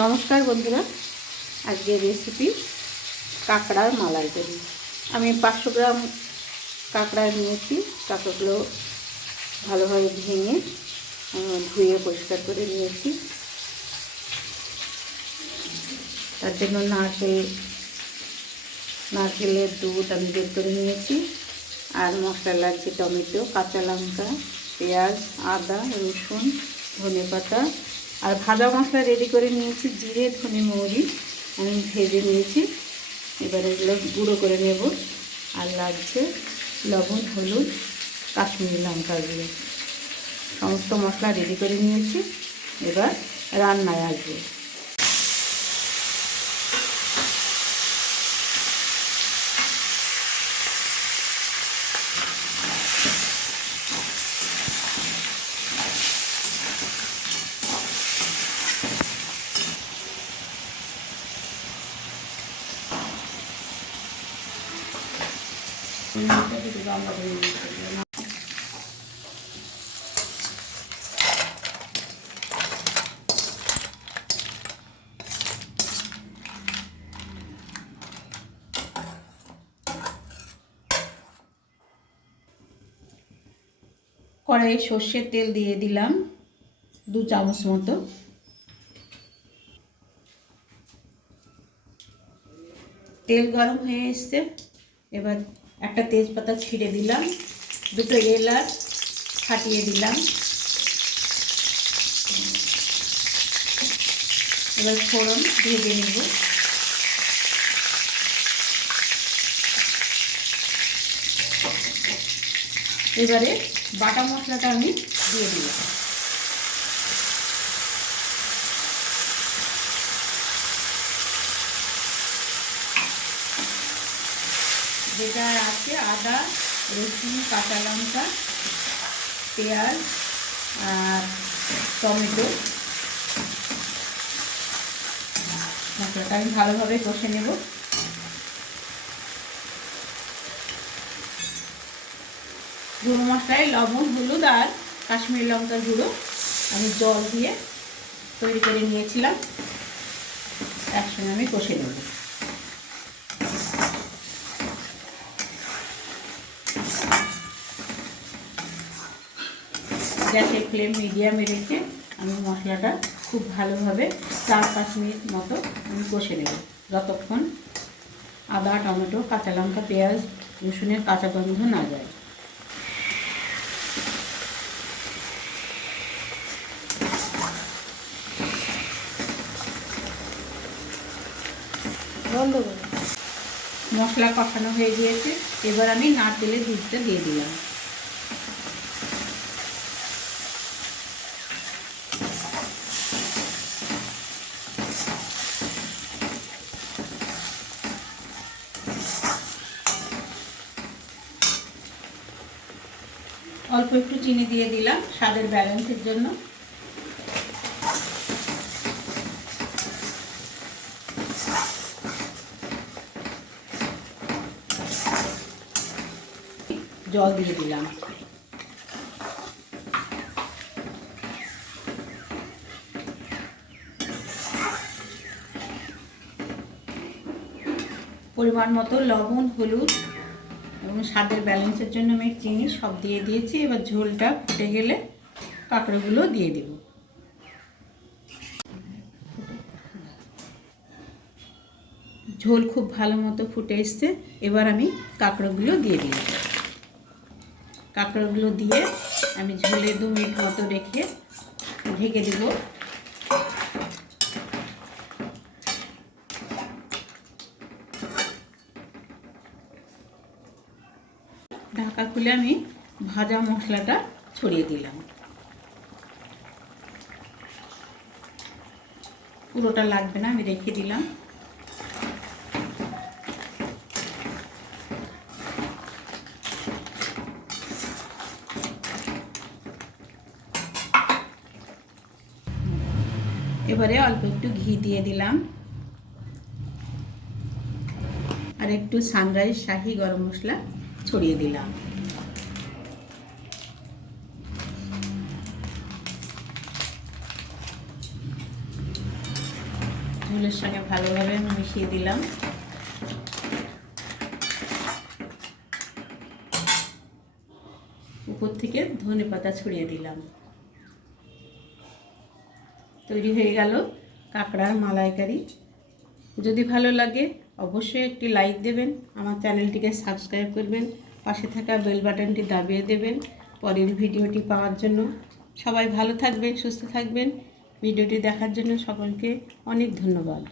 নমস্কার বন্ধুরা, আজকের রেসিপি কাঁকড়ার মালাইকারি। আমি 500 গ্রাম কাঁকড়া নিয়েছি। কাঁকড়াগুলো ভালোভাবে ভেঙে ধুয়ে পরিষ্কার করে নিয়েছি। তার জন্য নারকেলের দুধ আমি বের করে নিয়েছি। আর মশলা লাগছে টমেটো, কাঁচা লঙ্কা, পেঁয়াজ, আদা, রসুন, ধনেপাতা। আর ভাজা মশলা রেডি করে নিয়েছি, জিরে, ধনে, মৌরি আমি ভেজে নিয়েছি। এবার এগুলো গুঁড়ো করে নেব। আর লাগছে লবণ, হলুদ, কাশ্মীরি লঙ্কা গুঁড়ো। সমস্ত মশলা রেডি করে নিয়েছি। এবার রান্নায় আসবো। কড়াইয়ে সর্ষের তেল দিয়ে দিলাম 2 চামচ মতো। তেল গরম হয়ে এসছে। এবার একটা তেজপাতা ছিঁড়ে দিলাম, 2টো এলাচ ফাটিয়ে দিলাম। এবার ফোড়ন ভেজে নেব। এবারে বাটা মশলাটা আমি দিয়ে দিলাম। যেটা আছে আদা, রসুন, কাঁচা লঙ্কা, পেঁয়াজ আর টমেটো, মশলাটা আমি ভালোভাবে কষে নেব। গুঁড়ো মশলায় লবণ, হলুদ আর কাশ্মীরি লঙ্কার গুঁড়ো আমি জল দিয়ে তৈরি করে নিয়েছিলাম। একসঙ্গে আমি কষে নেব। গ্যাসের ফ্লেম মিডিয়ামে রেখে আমি মশলাটা খুব ভালোভাবে 4-5 মিনিট মতো আমি কষে নেব, যতক্ষণ আদা, টমেটো, কাঁচা লঙ্কা, পেঁয়াজ, রসুনের কাঁচা গন্ধ না যায়। মশলা কষানো হয়ে গিয়েছে। এবার আমি নারকেলের দুধটা দিয়ে দিলাম। অল্প একটু চিনি দিয়ে দিলাম স্বাদের ব্যালেন্সের জন্য। জল দিয়ে দিলাম। পরিমাণ মতো লবণ, হলুদ এবং স্বাদের ব্যালেন্সের জন্য আমি চিনি সব দিয়ে দিয়েছি। এবার ঝোলটা ফুটে গেলে কাঁকড়াগুলো দিয়ে দেব। ঝোল খুব ভালো মতো ফুটে এসছে। এবার আমি কাঁকড়াগুলো দিয়ে দিলাম। কাঁকড়াগুলো দিয়ে আমি ঝোলে 2 মিনিট মতো রেখে ঢেকে দেব। ঢাকা খুলে আমি ভাজা মশলাটা ছড়িয়ে দিলাম। পুরোটা লাগবে না, আমি রেখে দিলাম। এবারে অল্প একটু ঘি দিয়ে দিলাম আর একটু সানরাইজ শাহি গরম মশলা ছড়িয়ে দিলাম। ঝোলের সঙ্গে ভালোভাবে মিশিয়ে দিলাম। উপর থেকে ধনেপাতা ছড়িয়ে দিলাম। তৈরি হয়ে গেল কাঁকড়ার মালাইকারি। যদি ভালো লাগে অবশ্যই একটি লাইক দেবেন, আমার চ্যানেলটিকে সাবস্ক্রাইব করবেন, পাশে থাকা বেল বাটনটি দাবিয়ে দেবেন পরের ভিডিওটি পাওয়ার জন্য। সবাই ভালো থাকবেন, সুস্থ থাকবেন। ভিডিওটি দেখার জন্য সকলকে অনেক ধন্যবাদ।